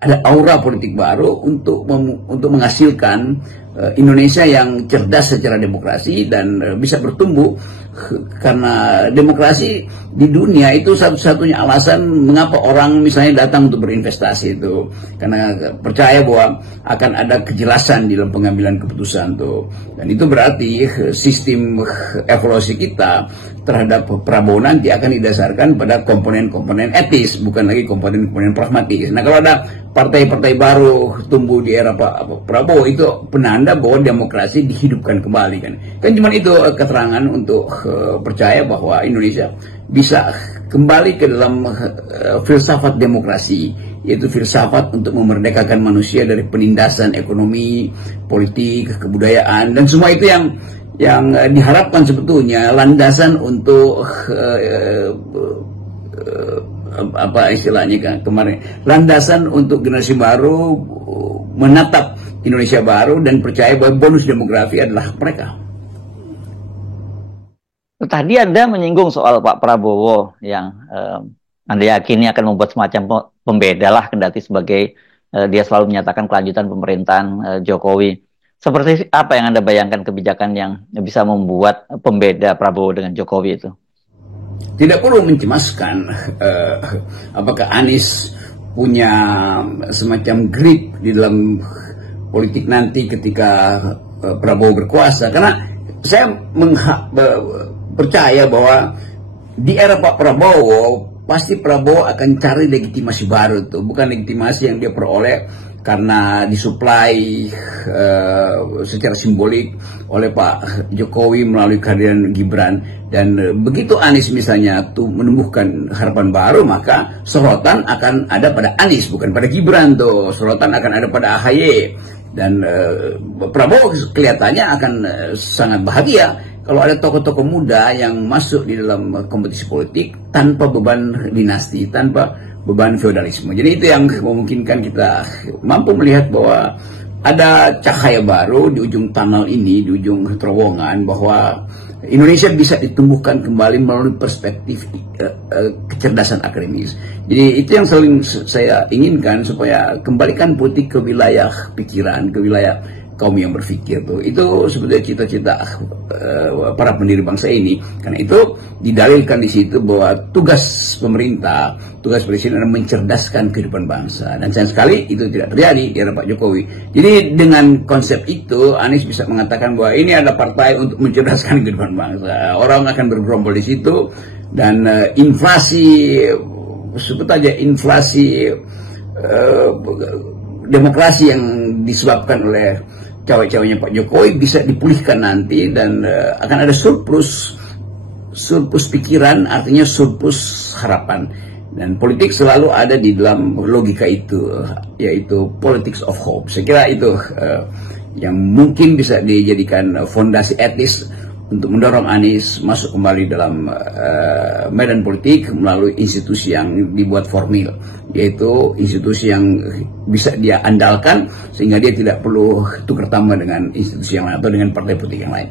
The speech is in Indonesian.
ada aura politik baru untuk menghasilkan Indonesia yang cerdas secara demokrasi dan bisa bertumbuh, karena demokrasi di dunia itu satu-satunya alasan mengapa orang misalnya datang untuk berinvestasi itu, karena percaya bahwa akan ada kejelasan di dalam pengambilan keputusan tuh. Dan itu berarti sistem evaluasi kita terhadap Prabowo nanti akan didasarkan pada komponen-komponen etis, bukan lagi komponen-komponen pragmatis. Nah, kalau ada partai-partai baru tumbuh di era Pak Prabowo, itu penanda bahwa demokrasi dihidupkan kembali kan. Kan cuma itu keterangan untuk percaya bahwa Indonesia bisa kembali ke dalam filsafat demokrasi, yaitu filsafat untuk memerdekakan manusia dari penindasan ekonomi, politik, kebudayaan, dan semua itu yang diharapkan sebetulnya landasan untuk apa istilahnya kan kemarin, landasan untuk generasi baru menatap Indonesia baru dan percaya bahwa bonus demografi adalah hak mereka. Tadi Anda menyinggung soal Pak Prabowo yang Anda yakini akan membuat semacam pembeda lah, kendati sebagai dia selalu menyatakan kelanjutan pemerintahan Jokowi. Seperti apa yang Anda bayangkan kebijakan yang bisa membuat pembeda Prabowo dengan Jokowi itu? Tidak perlu mencemaskan apakah Anies punya semacam grip di dalam politik nanti ketika Prabowo berkuasa, karena saya percaya bahwa di era Pak Prabowo pasti Prabowo akan cari legitimasi baru tuh, bukan legitimasi yang dia peroleh karena disuplai secara simbolik oleh Pak Jokowi melalui kehadiran Gibran. Dan begitu Anies misalnya tuh menumbuhkan harapan baru, maka sorotan akan ada pada Anies, bukan pada Gibran tuh. Sorotan akan ada pada AHY. Dan Prabowo kelihatannya akan sangat bahagia kalau ada tokoh-tokoh muda yang masuk di dalam kompetisi politik tanpa beban dinasti, tanpa beban feodalisme. Jadi itu yang memungkinkan kita mampu melihat bahwa ada cahaya baru di ujung tunnel ini, di ujung terowongan, bahwa Indonesia bisa ditumbuhkan kembali melalui perspektif kecerdasan akademis. Jadi itu yang sering saya inginkan, supaya kembalikan politik ke wilayah pikiran, ke wilayah kaum yang berpikir tuh. Itu sebetulnya cita-cita para pendiri bangsa ini. Karena itu didalilkan di situ bahwa tugas pemerintah, tugas presiden adalah mencerdaskan kehidupan bangsa. Dan sayang sekali itu tidak terjadi di era Pak Jokowi. Jadi dengan konsep itu Anies bisa mengatakan bahwa ini ada partai untuk mencerdaskan kehidupan bangsa. Orang akan bergerombol di situ, dan inflasi, sebut aja inflasi demokrasi yang disebabkan oleh cawe-cawenya Pak Jokowi bisa dipulihkan nanti, dan akan ada surplus pikiran, artinya surplus harapan. Dan politik selalu ada di dalam logika itu, yaitu politics of hope. Saya kira itu yang mungkin bisa dijadikan fondasi etis untuk mendorong Anies masuk kembali dalam medan politik melalui institusi yang dibuat formil, yaitu institusi yang bisa dia andalkan sehingga dia tidak perlu tukar tambah dengan institusi yang lain atau dengan partai politik yang lain.